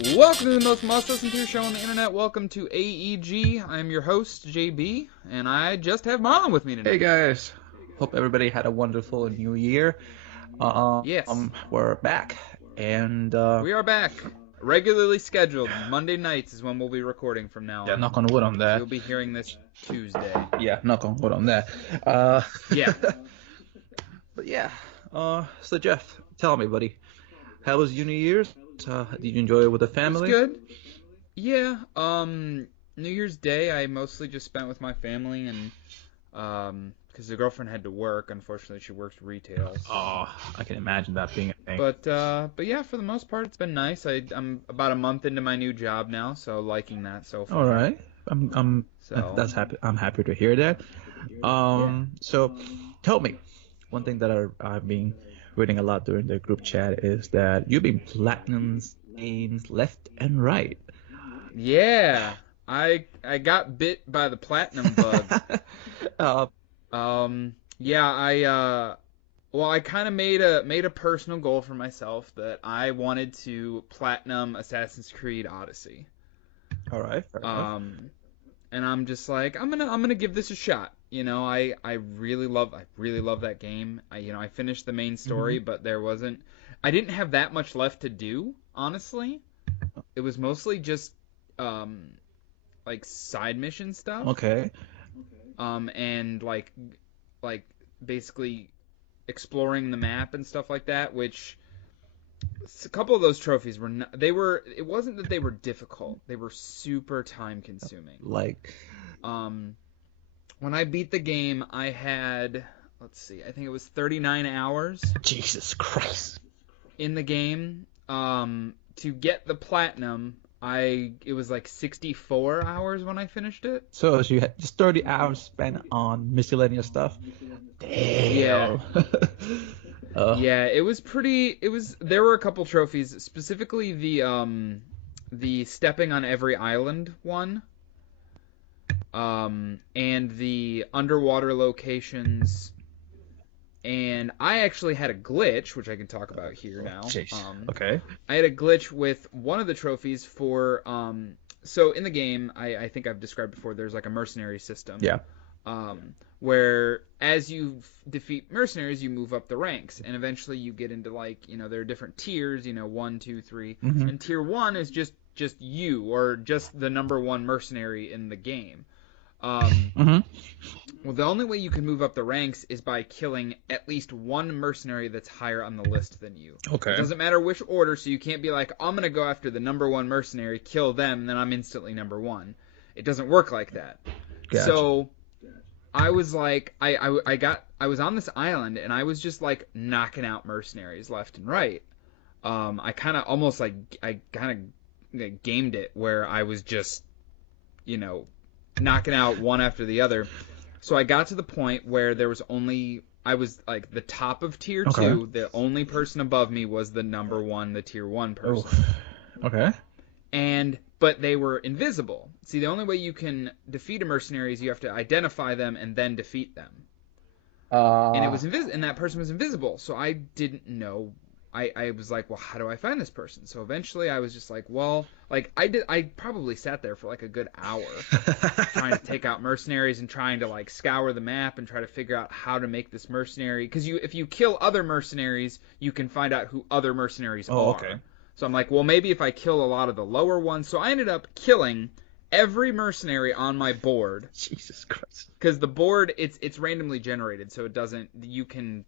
Welcome to the most must-listen to show on the internet. Welcome to AEG. I'm your host, JB, and I just have Marlon with me today. Hey guys, hope everybody had a wonderful new year. Yes. We're back, and We are back. Regularly scheduled. Monday nights is when we'll be recording from now yeah, on. knock on wood on So that. you'll be hearing this Tuesday. Yeah, knock on wood on that. Yeah. But yeah, so Jeff, tell me, buddy, how was your New Year's? Did you enjoy it with the family? It was good. Yeah. New Year's Day I mostly just spent with my family, and because the girlfriend had to work. Unfortunately, she works retail. So. Oh, I can imagine that being a thing. But yeah, for the most part, it's been nice. I'm about a month into my new job now, so liking that so far. All right, So that's happy. I'm happy to hear that. So tell me, one thing that I've been reading a lot during the group chat is that you've been platinum games left and right. yeah, I got bit by the platinum bug. Yeah, I kind of made a personal goal for myself that I wanted to platinum Assassin's Creed Odyssey. All right. Fair enough. And I'm just like, I'm gonna give this a shot. You know, I really love that game. I finished the main story, but I didn't have that much left to do, honestly. It was mostly just like side mission stuff. Okay. And like basically exploring the map and stuff like that, which a couple of those trophies were not, it wasn't that they were difficult, they were super time consuming. Like, when I beat the game, I had, let's see, I think it was 39 hours Jesus Christ. in the game. To get the platinum, it was like 64 hours when I finished it. So you had just 30 hours spent on miscellaneous stuff. Damn. Yeah, it was there were a couple trophies, specifically the stepping on every island one. And the underwater locations, and I actually had a glitch, which I can talk about here now. Okay. I had a glitch with one of the trophies for, so in the game, I think I've described before, there's like a mercenary system. Yeah. Where as you defeat mercenaries, you move up the ranks, and eventually you get into there are different tiers, 1, 2, 3, and tier 1 is just you, or just the number 1 mercenary in the game. Well, the only way you can move up the ranks is by killing at least one mercenary that's higher on the list than you. Okay. It doesn't matter which order, so you can't be like, I'm going to go after the number 1 mercenary, kill them, and then I'm instantly number 1. It doesn't work like that. Gotcha. So I was like, I was on this island, and I was just like knocking out mercenaries left and right. I kind of almost gamed it where I was just, knocking out one after the other. So I got to the point where I was like the top of tier 2. The only person above me was the number 1, the tier 1 person. Oh. Okay. But they were invisible. See, the only way you can defeat a mercenary is you have to identify them and then defeat them. And it was and that person was invisible. So I didn't know. I was like, well, how do I find this person? So eventually I was just like, well, I probably sat there for like a good hour trying to take out mercenaries and trying to scour the map and try to figure out how to make this mercenary. Because if you kill other mercenaries, you can find out who other mercenaries are. Okay. So I'm like, well, maybe if I kill a lot of the lower ones. So I ended up killing every mercenary on my board. Jesus Christ. Because the board, it's randomly generated, so it doesn't. You can,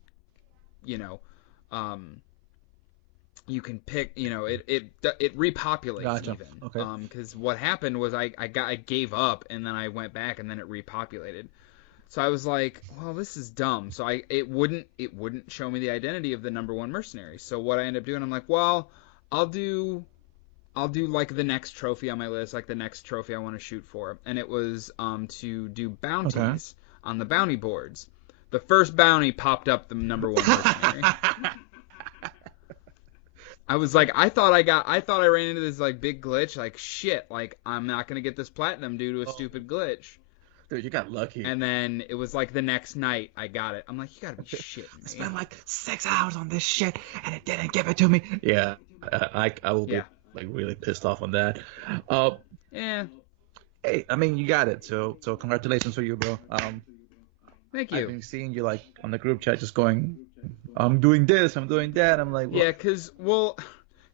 you can pick. It repopulates. Gotcha. Even. Okay. Because what happened was I gave up, and then I went back, and then it repopulated. So I was like, well, this is dumb. So it wouldn't show me the identity of the number 1 mercenary. So what I ended up doing, I'm like, well, I'll do like the next trophy on my list, like the next trophy I want to shoot for, and it was to do bounties on the bounty boards. The first bounty popped up the number 1 mercenary. I was like, I thought I ran into this big glitch, shit, I'm not gonna get this platinum due to a stupid glitch. Dude, you got lucky. And then it was the next night I got it. I'm like, you gotta be shitting me. I spent 6 hours on this shit and it didn't give it to me. Yeah, I will be like really pissed off on that. Uh, Yeah. Hey, I mean, you got it. So congratulations for you, bro. Thank I've you. been seeing you like on the group chat, just going, I'm doing this, I'm doing that. I'm like, Yeah, well,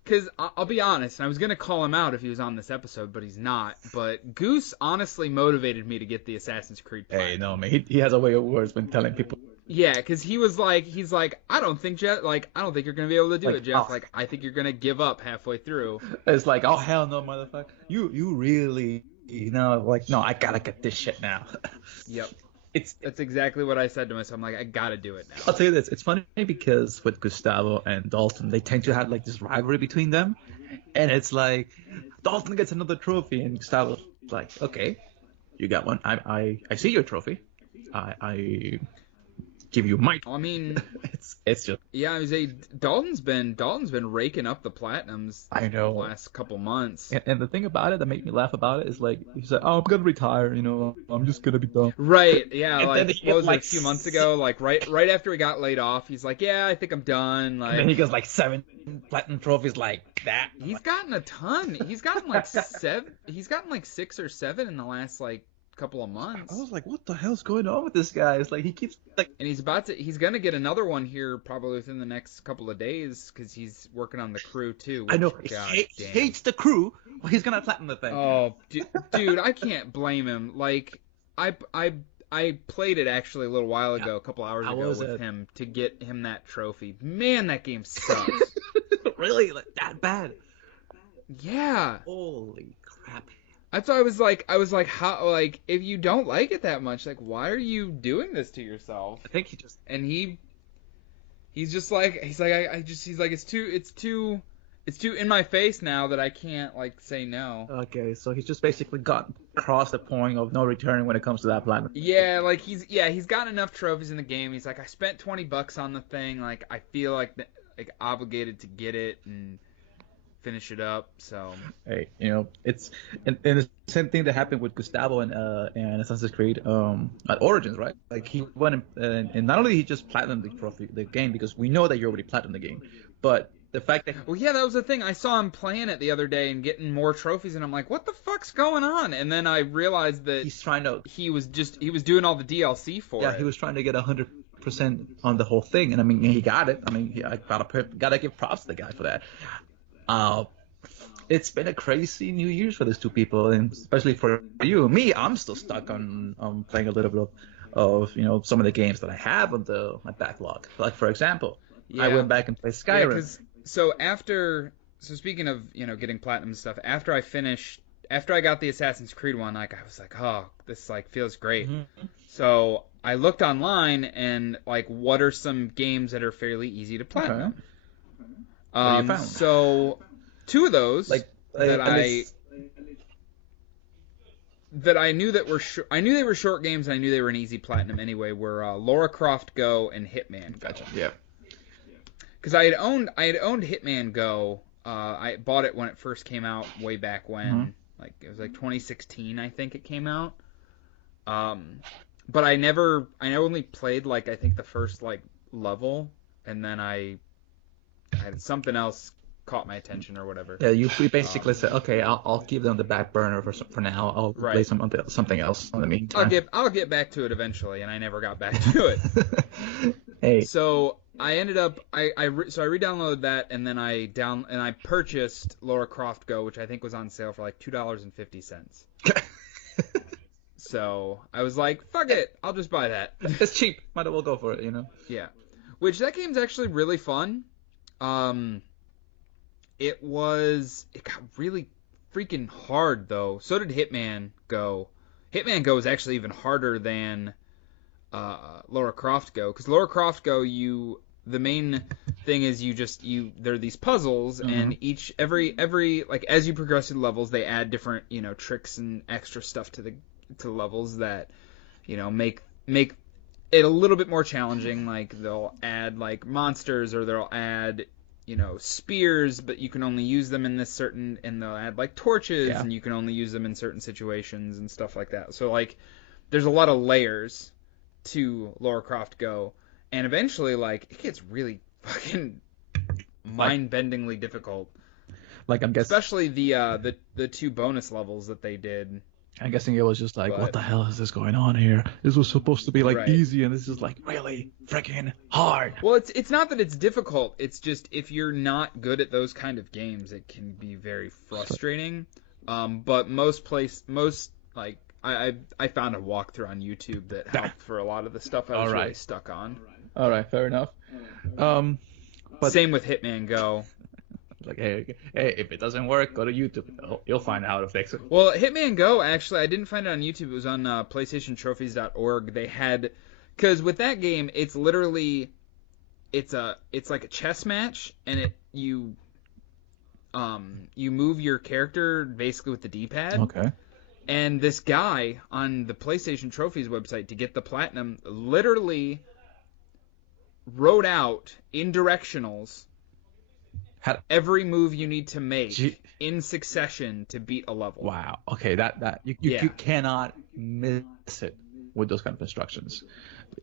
because I'll be honest, and I was going to call him out if he was on this episode, but he's not. But Goose honestly motivated me to get the Assassin's Creed Platinum. hey, no, man, he has a way of words when telling people. Yeah, because he's like, I don't think you're going to be able to do it, Jeff. Oh. Like, I think you're going to give up halfway through. It's like, oh, hell no, motherfucker. You really, like, no, I gotta get this shit now. Yep. That's exactly what I said to myself. I'm like, I gotta do it now. I'll tell you this. It's funny because with Gustavo and Dalton, they tend to have like this rivalry between them, and it's like Dalton gets another trophy, and Gustavo's like, okay, you got one. I see your trophy. I give you my. I mean, it's just. Yeah, I was Dalton's been raking up the platinums. I know. The last couple months. And the thing about it that made me laugh about it is like he's like, oh, I'm gonna retire. I'm just gonna be done. Right. Yeah. And like what was it, a few months ago? Like right after he got laid off, he's like, yeah, I think I'm done. Like. And then he goes like 7 platinum trophies like that. He's gotten a ton. He's gotten like 7. He's gotten like 6 or 7 in the last like couple of months. I was like, what the hell's going on with this guy? It's like he keeps like, and he's gonna get another one here probably within the next couple of days because he's working on the crew too. I know he hates the crew, but he's gonna platinum the thing. Oh, dude, I can't blame him. Like I played it actually a little while ago, a couple hours ago with him to get him that trophy. Man, that game sucks. Really, like that bad? Yeah. Holy crap. That's why I was like, how, like, if you don't like it that much, like, why are you doing this to yourself? I think he just, and he's like, it's too in my face now that I can't, like, say no. Okay, so he's just basically got crossed the point of no return when it comes to that platinum. Yeah, like, he's got enough trophies in the game. He's like, I spent $20 on the thing, like, I feel like obligated to get it and finish it up. So hey, it's and the same thing that happened with Gustavo and Assassin's Creed at Origins, right? Like he went and not only he just platinumed the game because we know that you already platinumed the game, but the fact that well, yeah, that was the thing. I saw him playing it the other day and getting more trophies, and I'm like, what the fuck's going on? And then I realized that he was doing all the DLC for it. Yeah, he was trying to get 100% on the whole thing, and I mean he got it. I mean, I gotta give props to the guy for that. It's been a crazy New Year's for these two people, and especially for you. Me, I'm still stuck on playing a little bit of some of the games that I have on my backlog. Like for example, I went back and played Skyrim. So speaking of getting platinum stuff, after I got the Assassin's Creed one, like I was like, oh, this like feels great. Mm-hmm. So I looked online and like, what are some games that are fairly easy to platinum? Okay. What you found? So 2 of those that I knew that were I knew they were short games and I knew they were an easy platinum anyway were Lara Croft Go and Hitman Go. Gotcha. Yeah. Because I had owned Hitman Go. I bought it when it first came out way back when. Mm-hmm. Like it was like 2016 I think it came out. But I only played like I think the first like level, and then I had something else caught my attention or whatever. Yeah, we basically said, okay, I'll keep them on the back burner for now. I'll play something else in the meantime. I'll get back to it eventually, and I never got back to it. Hey. So I ended up I re-downloaded that, and then I purchased Lara Croft Go, which I think was on sale for like $2.50. So I was like, fuck it, I'll just buy that. It's cheap. Might as well go for it, Yeah. Which that game's actually really fun. It got really freaking hard though. So did Hitman Go. Hitman Go is actually even harder than Lara Croft Go, because Lara Croft Go, the main thing is there are these puzzles, mm-hmm. and every like as you progress through the levels, they add different tricks and extra stuff to the levels that make it a little bit more challenging. Like they'll add like monsters, or they'll add spears, but you can only use them in this certain, and they'll add like torches, and you can only use them in certain situations and stuff like that. So like there's a lot of layers to Lara Croft Go, and eventually like it gets really fucking mind-bendingly difficult. Like I'm guessing, especially the 2 bonus levels that they did. I'm guessing it was just like, But- what the hell is this going on here? This was supposed to be like Right. easy, and this is like really freaking hard. Well, it's not that it's difficult. It's just if you're not good at those kind of games, it can be very frustrating. But I found a walkthrough on YouTube that helped for a lot of the stuff I was really stuck on. All right, fair enough. But Same with Hitman Go. like, hey, if it doesn't work, go to YouTube. You'll find out how to fix it. Well, Hitman Go, actually, I didn't find it on YouTube. It was on PlayStationTrophies.org. They had, because with that game, it's literally, it's like a chess match, and you move your character basically with the D-pad. Okay. And this guy on the PlayStation Trophies website to get the platinum literally wrote out in directionals every move you need to make in succession to beat a level. Wow. Okay, that you cannot miss it with those kind of instructions.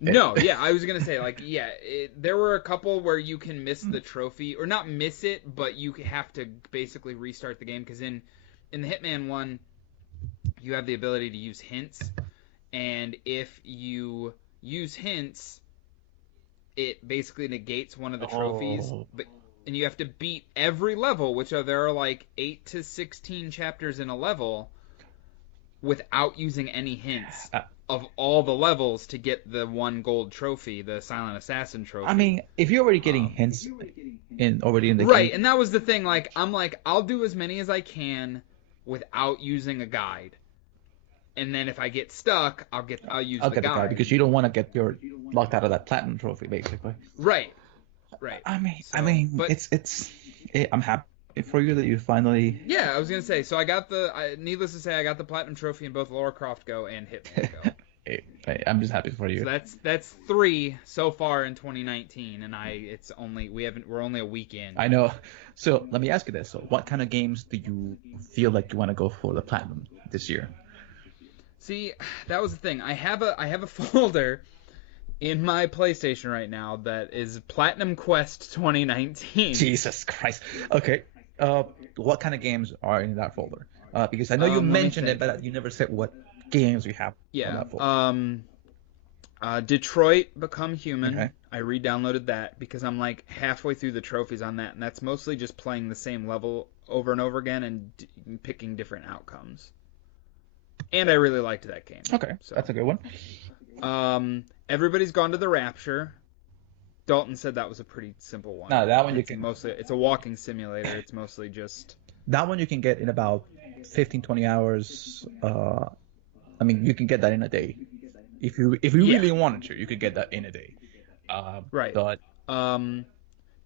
No, yeah, I was gonna say there were a couple where you can miss the trophy or not miss it, but you have to basically restart the game because in the Hitman one, you have the ability to use hints, and if you use hints, it basically negates one of the trophies. And you have to beat every level, which there are like 8 to 16 chapters in a level, without using any hints of all the levels to get the 1 gold trophy, the Silent Assassin trophy. I mean, if you're already getting hints already in the right, game. and that was the thing. Like, I'll do as many as I can without using a guide. And then if I get stuck, I'll use the guide. Because you don't want to get locked out of that platinum trophy, basically. Right. I'm happy for you that you finally. Yeah, I was gonna say. So I got needless to say, I got the platinum trophy in both Lara Croft Go and Hitman Go. Hey, I'm just happy for you. So that's 3 so far in 2019, and we're only a week in. I know. So let me ask you this: so what kind of games do you feel like you want to go for the platinum this year? See, that was the thing. I have a folder in my PlayStation right now that is Platinum Quest 2019. Jesus Christ. Okay. What kind of games are in that folder? Because I know you mentioned it, but you never said what games you have on that folder. Detroit Become Human. Okay. I re-downloaded that because I'm like halfway through the trophies on that, and that's mostly just playing the same level over and over again and picking different outcomes. And I really liked that game. Okay, so that's a good one. Everybody's Gone to the Rapture. Dalton said that was a pretty simple one. No, that one it's a walking simulator. It's mostly just... That one you can get in about 15, 20 hours. I mean, you can get that in a day. If you really wanted to, you could get that in a day. Right. But...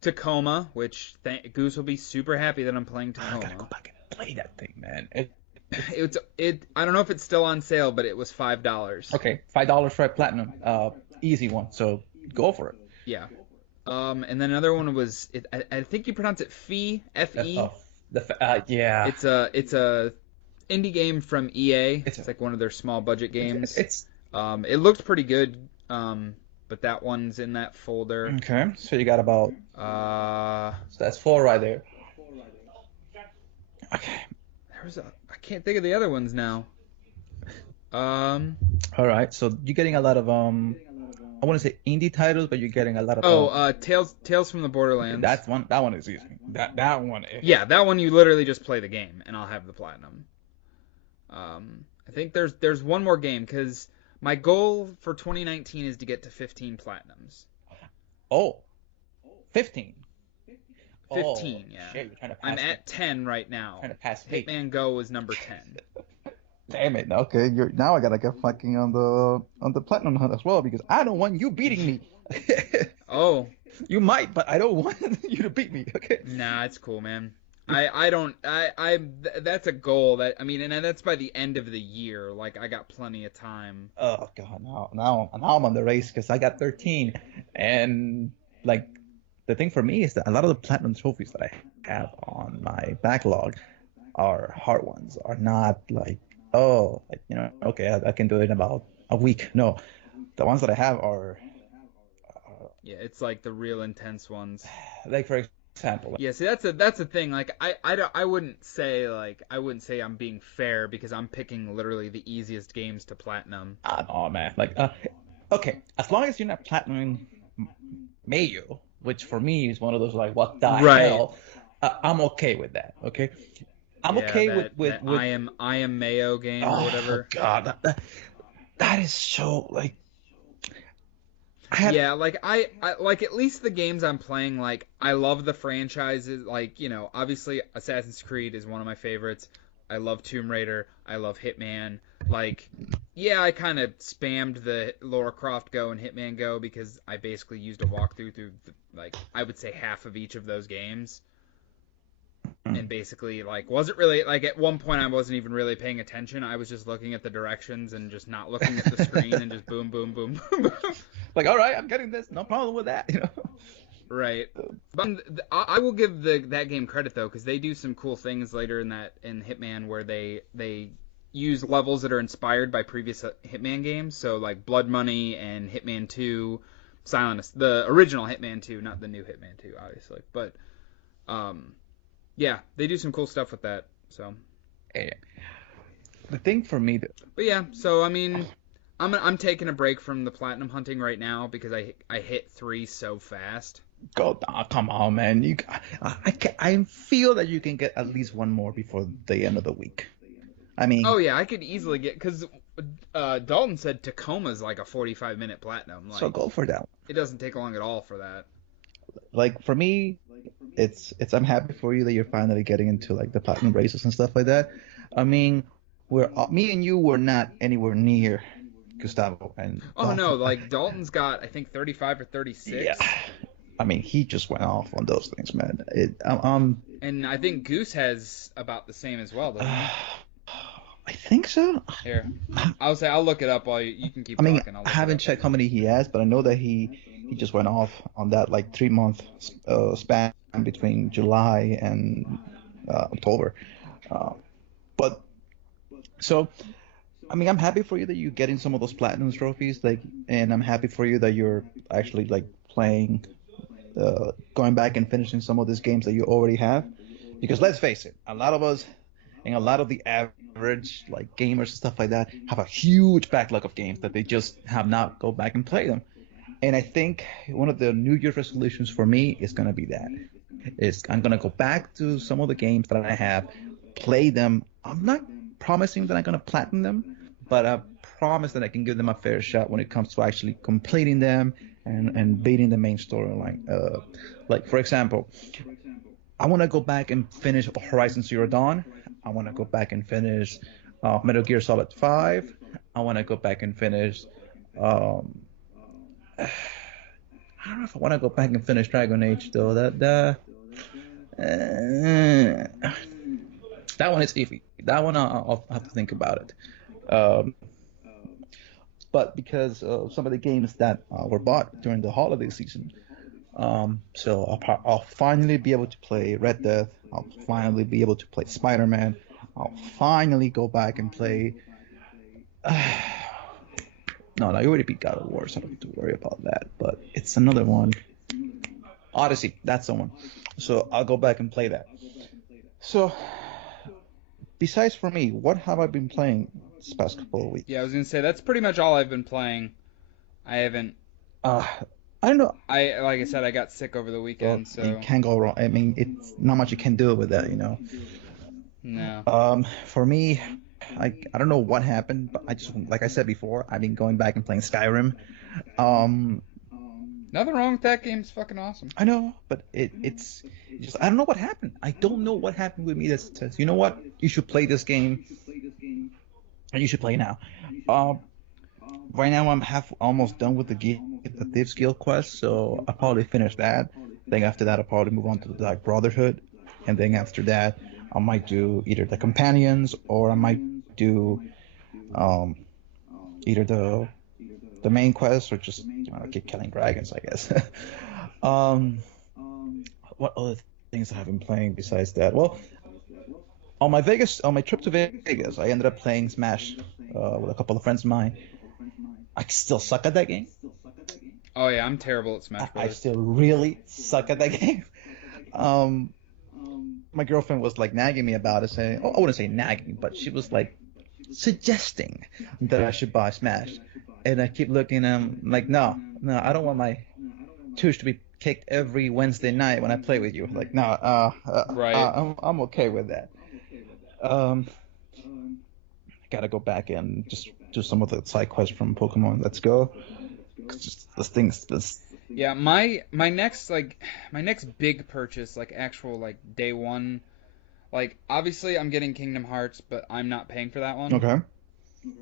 Tacoma, which Goose will be super happy that I'm playing Tacoma. I gotta go back and play that thing, man. I don't know if it's still on sale, but it was $5. Okay, $5 for a platinum, easy one. So go for it. Yeah. And then another one was I think you pronounce it Fe, F-E. Yeah. It's a indie game from EA. It's like one of their small budget games. It looked pretty good. But that one's in that folder. Okay, so you got about. So that's 4 right there. Okay. I can't think of the other ones now. All right, so you're getting a lot of I want to say indie titles, but you're getting a lot of. Tales from the Borderlands. That one is easy. That one is. Yeah, that one you literally just play the game, and I'll have the platinum. I think there's one more game because my goal for 2019 is to get to 15 platinums. Oh, 15. 15, yeah. Shit, you're trying to pass I'm at 10 right now. Trying to pass Hitman Go is number 10. Damn it. Okay, now I gotta get fucking on the platinum hunt as well because I don't want you beating me. Oh. You might, but I don't want you to beat me. Okay. Nah, it's cool, man. That's a goal and that's by the end of the year. Like I got plenty of time. Oh god, now I'm on the race because I got 13, and like. The thing for me is that a lot of the platinum trophies that I have on my backlog are hard ones, are not like, okay, I can do it in about a week. No, the ones that I have are... yeah, it's like the real intense ones. Like, for example. Yeah, see, that's a thing. Like, I wouldn't say I'm being fair because I'm picking literally the easiest games to platinum. Oh man, like okay, as long as you're not platinum Mayo, which for me is one of those like what the Right. hell, I'm okay with that. Okay, I'm Yeah, okay with that I am Mayo game or oh whatever. god, that is so like I have Yeah, like I like at least the games I'm playing, like I love the franchises, like, obviously Assassin's Creed is one of my favorites. I love Tomb Raider, I love Hitman. Like, yeah, I kind of spammed the Lara Croft Go and Hitman Go because I basically used a walkthrough through like I would say half of each of those games. And basically, like, wasn't really like at one point I wasn't even really paying attention. I was just looking at the directions and just not looking at the screen and just boom, boom, boom, boom, boom. like all right, I'm getting this, no problem with that, Right. But I will give that game credit though, because they do some cool things later in Hitman where they use levels that are inspired by previous Hitman games. So like Blood Money and Hitman 2, the original Hitman 2, not the new Hitman 2, obviously. But yeah, they do some cool stuff with that. So. Yeah. The thing for me that. But yeah, so I mean, I'm taking a break from the platinum hunting right now because I hit 3 so fast. God, come on, man! I feel that you can get at least one more before the end of the week. I mean. Oh yeah, I could easily get because Dalton said Tacoma's like a 45-minute platinum. Like, so go for that. It doesn't take long at all for that. Like for me, it's I'm happy for you that you're finally getting into like the platinum races and stuff like that. I mean, me and you were not anywhere near Gustavo and. Oh no, like Dalton's got I think 35 or 36. Yeah. I mean, he just went off on those things, man. And I think Goose has about the same as well, doesn't he? I think so. Here, I'll look it up while you can keep talking. talking. I haven't checked how many he has, but I know that he just went off on that like 3-month span between July and October. But so, I mean, I'm happy for you that you're getting some of those platinum trophies, like, and I'm happy for you that you're actually like playing. Going back and finishing some of these games that you already have, because let's face it, a lot of us and a lot of the average like gamers and stuff like that have a huge backlog of games that they just have not go back and play them. And I think one of the New Year's resolutions for me is gonna be that. I'm gonna go back to some of the games that I have, play them. I'm not promising that I'm gonna platinum them, but I promise that I can give them a fair shot when it comes to actually completing them and beating the main storyline. Like for example, I want to go back and finish Horizon Zero Dawn. I want to go back and finish Metal Gear Solid 5. I want to go back and finish. I don't know if I want to go back and finish Dragon Age though. That one is iffy. That one I'll have to think about it. But because of some of the games that were bought during the holiday season, so I'll finally be able to play Red Dead. I'll finally be able to play Spider-Man. I'll finally go back and play. No, I already beat God of War, so I don't have to worry about that. But it's another one. Odyssey, that's the one. So I'll go back and play that. So, besides for me, what have I been playing this past couple of weeks? Yeah, I was gonna say that's pretty much all I've been playing. I haven't. I don't know. Like I said, I got sick over the weekend, so you can't go wrong. I mean, it's not much you can do with that, No. For me, I don't know what happened, but I just, like I said before, I've been going back and playing Skyrim. Nothing wrong with that game. It's fucking awesome. I know, but it's just, I don't know what happened. I don't know what happened with me that says, you know what, you should play this game, and you should play now. Right now I'm almost done with the Thieves Guild quest, so I'll probably finish that. Then after that, I'll probably move on to the Dark Brotherhood, and then after that, I might do either the Companions or I might do either the main quest or just keep killing dragons, I guess. What other things have I been playing besides that? Well, on my trip to Vegas, I ended up playing Smash with a couple of friends of mine. I still suck at that game. Oh yeah, I'm terrible at Smash Bros. I still really suck at that game. um, my girlfriend was like nagging me about it, saying, oh, I wouldn't say nagging, but she was like suggesting that I should buy Smash. And I keep looking at him like, no, I don't want my tooth to be kicked every Wednesday night when I play with you. Like, no, Right. I'm okay with that. I gotta go back and just do some of the side quests from Pokemon Let's Go. 'Cause just this thing's this. Yeah, my next big purchase, like actual like day one, like obviously I'm getting Kingdom Hearts, but I'm not paying for that one. Okay.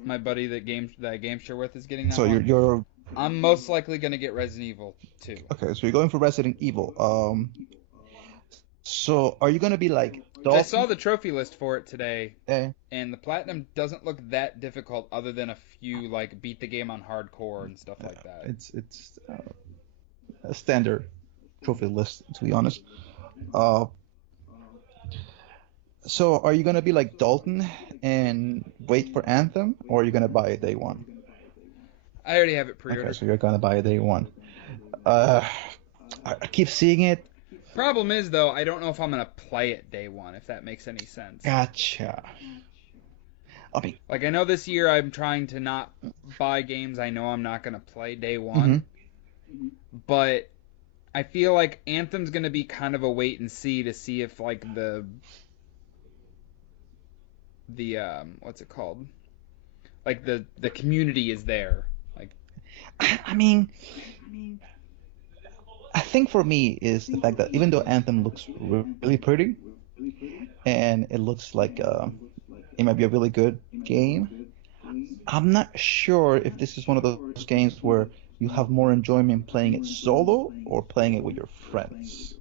My buddy that I game share with is getting that So one. you're I'm most likely gonna get Resident Evil 2. okay. So you're going for Resident Evil. So are you gonna be like I saw the trophy list for it today, Eh, and the platinum doesn't look that difficult, other than a few like beat the game on hardcore and stuff like that. it's a standard trophy list, to be honest. Uh, so are you gonna be like Dalton and wait for Anthem, or are you gonna buy it day one? I already have it Okay, pre-ordered. so you're gonna buy it day one. Uh, I keep seeing it. Problem is though, I don't know if I'm gonna play it day one, if that makes any sense. Gotcha. I mean, Like I know this year I'm trying to not buy games I know I'm not gonna play day one, but I feel like Anthem's gonna be kind of a wait and see to see if like the what's it called? Like the community is there. Like I mean, I think for me is the fact that even though Anthem looks really pretty, and it looks like it might be a really good game, I'm not sure if this is one of those games where you have more enjoyment playing it solo or playing it with your friends.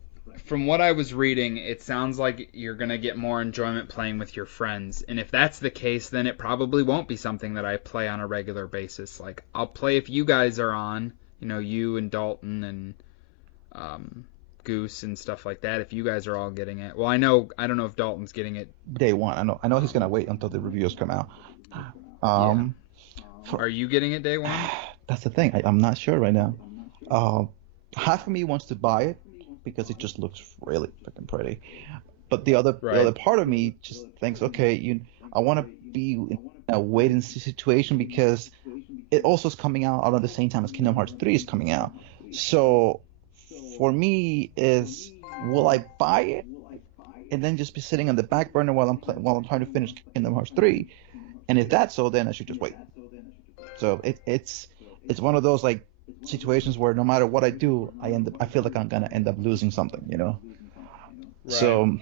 from what I was reading, it sounds like you're gonna get more enjoyment playing with your friends. And if that's the case, then it probably won't be something that I play on a regular basis. Like I'll play if you guys are on, you and Dalton and Goose and stuff like that. If you guys are all getting it, well, I don't know if Dalton's getting it Day one. I know he's gonna wait until the reviews come out. Yeah. Are you getting it day one? That's the thing. I'm not sure right now. Half of me wants to buy it because it just looks really freaking pretty, but the other part of me just thinks, okay, I want to be in a wait and see situation because it also is coming out around the same time as Kingdom Hearts 3 is coming out. So for me is, will I buy it and then just be sitting on the back burner while I'm trying to finish Kingdom Hearts 3? And if that's so, then I should just wait. So it's one of those like situations where no matter what I do, I feel like I'm gonna end up losing something, Right. So,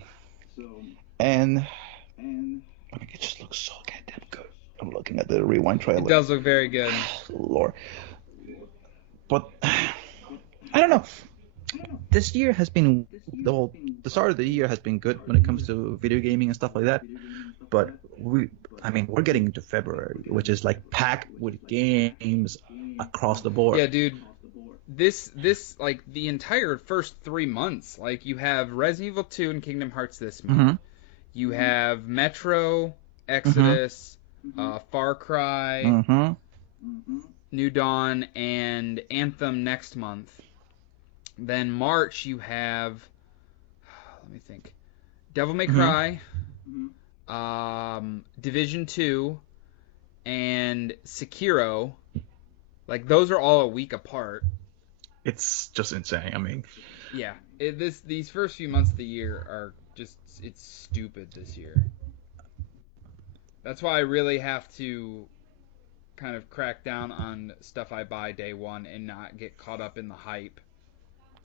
and I mean, it just looks so goddamn good. I'm looking at the rewind trailer. It does look very good. Lord, but I don't know. This year has been the start of the year has been good when it comes to video gaming and stuff like that. But we're getting into February, which is like packed with games across the board. Yeah, dude. This like the entire first 3 months, like you have Resident Evil 2 and Kingdom Hearts this month. You have Metro, Exodus, Far Cry, New Dawn, and Anthem next month. Then March you have, let me think, Devil May Cry, Division 2, and Sekiro. Like those are all a week apart. It's just insane. I mean, yeah, these first few months of the year are just, it's stupid this year. That's why I really have to kind of crack down on stuff I buy day one and not get caught up in the hype.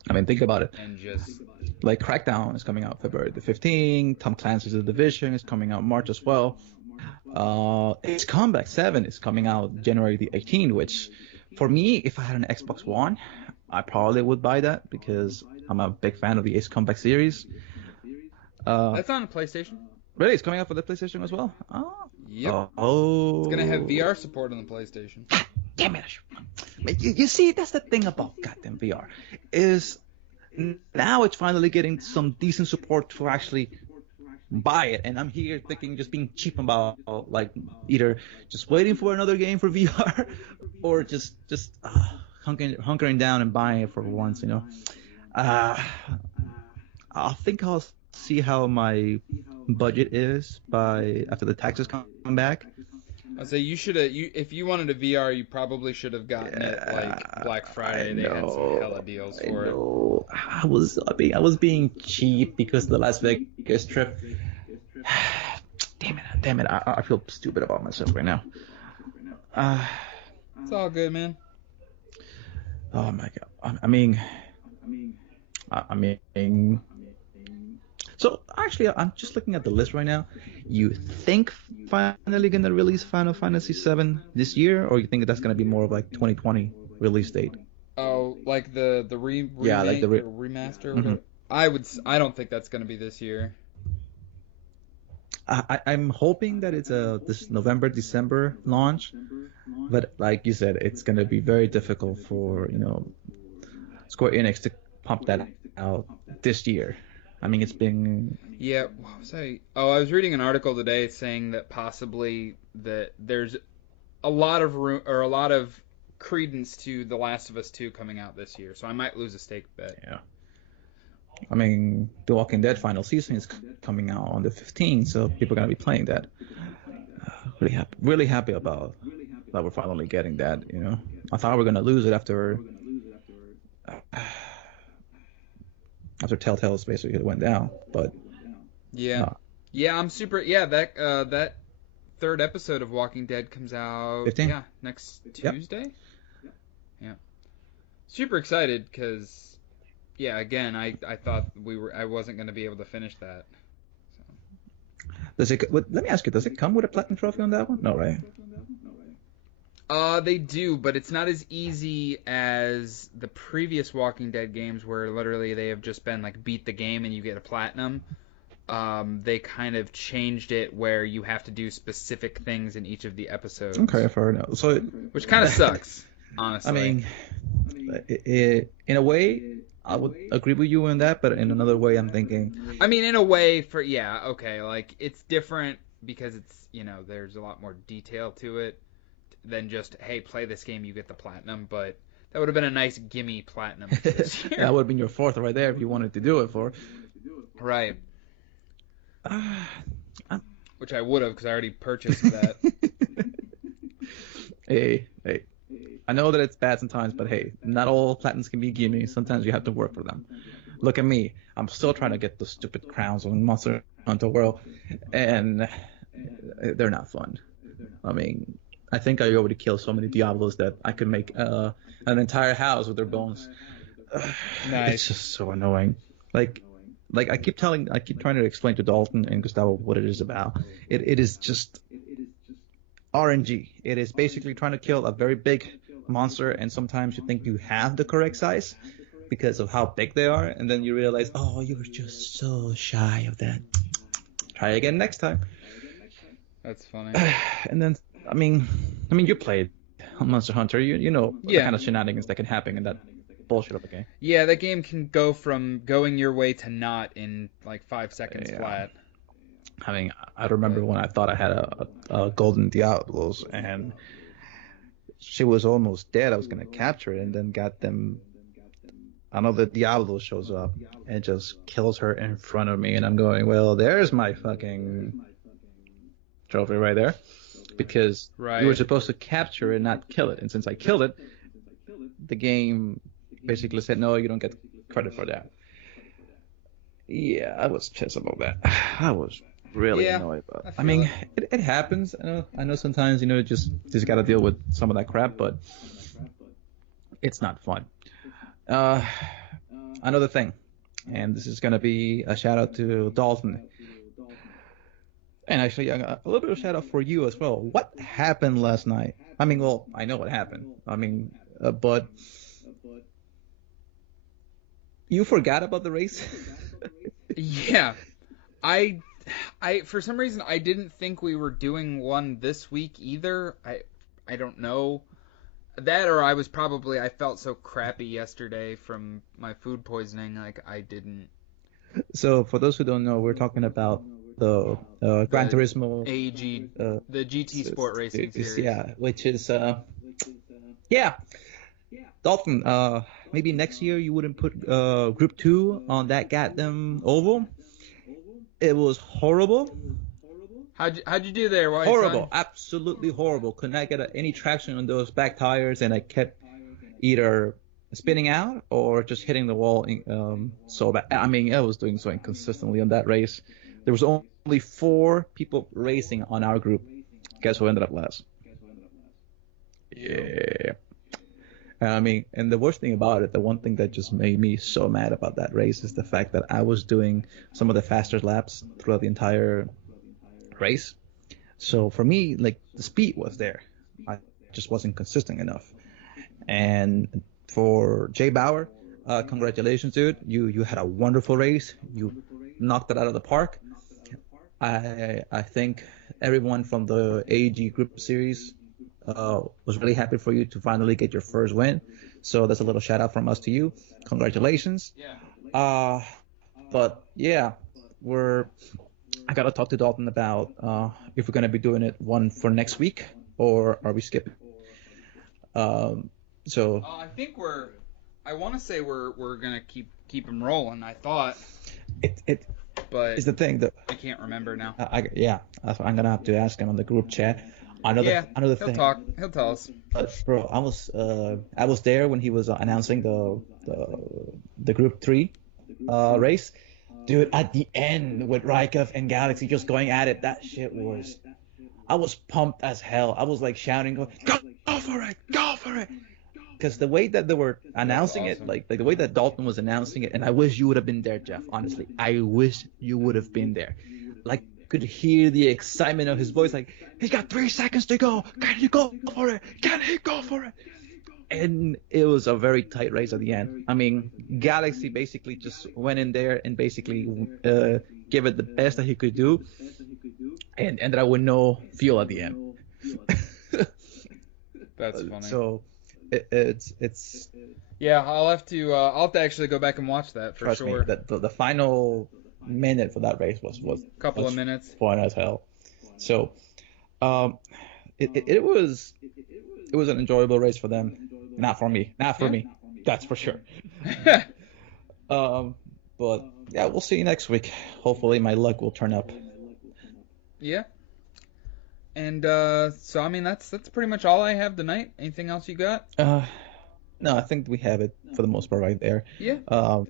I mean, think about it. And just like Crackdown is coming out February the 15th. Tom Clancy's The Division is coming out March as well. Ace Combat 7 is coming out January the 18th, which for me, if I had an Xbox One, I probably would buy that because I'm a big fan of the Ace Combat series. That's on PlayStation. Really? It's coming out for the PlayStation as well? Oh. Yep. Oh. It's going to have VR support on the PlayStation. Damn it. You see, that's the thing about goddamn VR. Is now it's finally getting some decent support to actually buy it. And I'm here thinking just being cheap about like either just waiting for another game for VR or just hunkering down and buying it for once, I think I'll see how my budget is by after the taxes come back. I'd say you should have. If you wanted a VR, you probably should have gotten it like Yeah, Black I Friday. They had some hella know. deals I for it. know. I was being cheap because of the Las Vegas trip. Damn it. I feel stupid about myself right now. Uh, It's all good, man. oh my God. I mean, so actually, I'm just looking at the list right now. You think finally gonna release Final Fantasy VII this year, or you think that's gonna be more of like 2020 release date? Oh, like the Yeah, like remake the or remaster or whatever. I don't think that's gonna be this year. I'm hoping that it's this November December launch, but like you said, it's gonna be very difficult for Square Enix to pump that out this year. I mean, it's been Yeah, what was I? Oh, I was reading an article today saying that possibly that there's a lot of room or a lot of credence to The Last of Us 2 coming out this year, so I might lose a stake bet. yeah. I mean, The Walking Dead final season is coming out on the 15th, so people are gonna be playing that. Really happy about that we're finally getting that. I thought we were gonna lose it after Telltale's basically went down, but Yeah. Yeah, I'm super. Yeah, that third episode of Walking Dead comes out. 15? Yeah, next Yep. Tuesday. Yeah. Super excited because. Yeah, again, I thought I wasn't going to be able to finish that. Does it? Let me ask you. Does it come with a platinum trophy on that one? No, right? They do, but it's not as easy as the previous Walking Dead games where literally they have just been like beat the game and you get a platinum. They kind of changed it where you have to do specific things in each of the episodes. Okay, fair enough. So, which kind of sucks, honestly. I mean, in a way, I would agree with you on that, but in another way, I'm thinking. I mean, in a way, okay, like it's different because it's there's a lot more detail to it than just hey, play this game, you get the platinum. But that would have been a nice gimme platinum this year. That would have been your fourth right there if you wanted to do it for. Right. Which I would have because I already purchased that. Hey. I know that it's bad sometimes, but hey, not all platinums can be gimme. Sometimes you have to work for them. Look at me. I'm still trying to get those stupid crowns on Monster Hunter World, and they're not fun. I mean, I think I already killed so many Diablos that I could make an entire house with their bones. Nice. It's just so annoying. Like I keep trying to explain to Dalton and Gustavo what it is about. It is just RNG. It is basically trying to kill a very big monster, and sometimes you think you have the correct size because of how big they are, and then you realize, oh, you were just so shy of that. Try again next time. That's funny. And then, I mean, you played Monster Hunter. You know the Yeah. kind of shenanigans that can happen in that bullshit of a game. Yeah, that game can go from going your way to not in like 5 seconds Yeah. flat. I mean, I remember when I thought I had a golden Diablos, and she was almost dead. I was gonna capture it, and then got them. Another Diablo shows up and just kills her in front of me, and I'm going, well, there's my fucking trophy right there, because Right. you were supposed to capture it, not kill it. And since I killed it, the game basically said, no, you don't get credit for that. Yeah, I was pissed about that. I was really annoyed about it. I mean, it happens. I know sometimes, just got to deal with some of that crap, but it's not fun. Another thing, and this is going to be a shout out to Dalton. And actually, a little bit of shout out for you as well. What happened last night? I mean, well, I know what happened. I mean, but you forgot about the race? Yeah. I for some reason I didn't think we were doing one this week either. I don't know. That or I felt so crappy yesterday from my food poisoning, like I didn't. So for those who don't know, we're talking about the Gran Turismo AEG, the GT Sport Racing Series. Yeah, which is Dalton. maybe next year you wouldn't put Group 2 on that goddamn oval. It was horrible. How'd you do there, White Horrible, Son? absolutely horrible. Could not get any traction on those back tires, and I kept either spinning out or just hitting the wall so bad. I mean, I was doing so inconsistently on that race. There was only 4 people racing on our group. Guess who ended up last? Yeah. I mean, and the worst thing about it, the one thing that just made me so mad about that race is the fact that I was doing some of the faster laps throughout the entire race. So for me, like, the speed was there. I just wasn't consistent enough. And for Jay Bauer, congratulations, dude. You had a wonderful race. You knocked it out of the park. I think everyone from the AEG Group Series was really happy for you to finally get your first win. So that's a little shout out from us to you. Congratulations. Yeah. But yeah, I gotta talk to Dalton about if we're gonna be doing it one for next week or are we skipping? So I think I want to say we're gonna keep him rolling. I thought. But it's the thing that I can't remember now. I'm gonna have to ask him on the group chat. Another he'll thing. He'll tell us. But bro, I was there when he was announcing the group 3 race. Dude, at the end with Rykov and Galaxy just going at it, that shit was... I was pumped as hell. I was like shouting, going, go for it, go for it. Because the way that they were announcing it, like the way that Dalton was announcing it, and I wish you would have been there, Jeff, honestly. I wish you would have been there. Like, could hear the excitement of his voice, like, he's got 3 seconds to go. Can you go for it? Can he go for it? And it was a very tight race at the end. I mean, Galaxy basically just went in there and basically gave it the best that he could do, and ended up with no fuel at the end. That's funny. So it's. Yeah, I'll have to actually go back and watch that for sure. Trust me, the final minute for that race was a couple of minutes. Fun as hell. So, it was an enjoyable race for them. Not for me. That's for sure. But yeah, we'll see you next week. Hopefully my luck will turn up. Yeah. And so I mean that's pretty much all I have tonight. Anything else you got? No, I think we have it for the most part right there. Yeah. So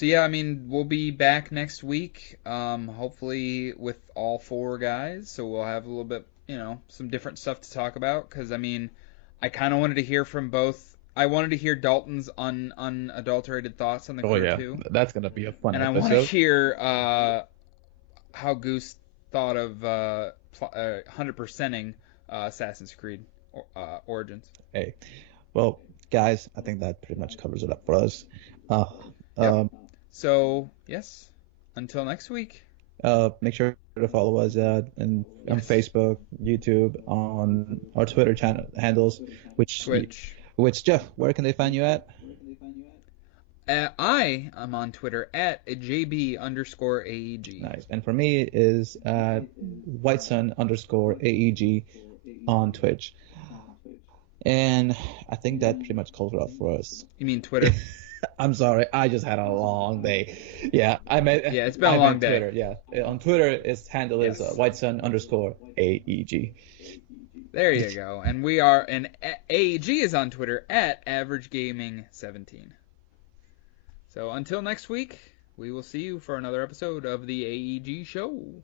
yeah, I mean we'll be back next week. Hopefully with all 4 guys. So we'll have a little bit, some different stuff to talk about. Because I mean, I kind of wanted to hear from both. I wanted to hear Dalton's unadulterated thoughts on the group 2. That's gonna be a fun episode. And I want to hear how Goose thought of 100%ing Assassin's Creed Origins. Hey, well, guys, I think that pretty much covers it up for us. So yes, until next week. Make sure to follow us on Facebook, YouTube, on our Twitter channel handles, Twitch. Which Jeff, where can they find you at? I am on Twitter at JB_AEG. Nice. And for me is WhiteSun_AEG on Twitch. And I think that pretty much calls it up for us. You mean Twitter? I'm sorry, I just had a long day. Yeah, it's been a long day. Twitter, yeah. On Twitter, its handle is WhiteSun_AEG. There you go. And we are, and AEG is on Twitter at AverageGaming17. So until next week, we will see you for another episode of the AEG Show.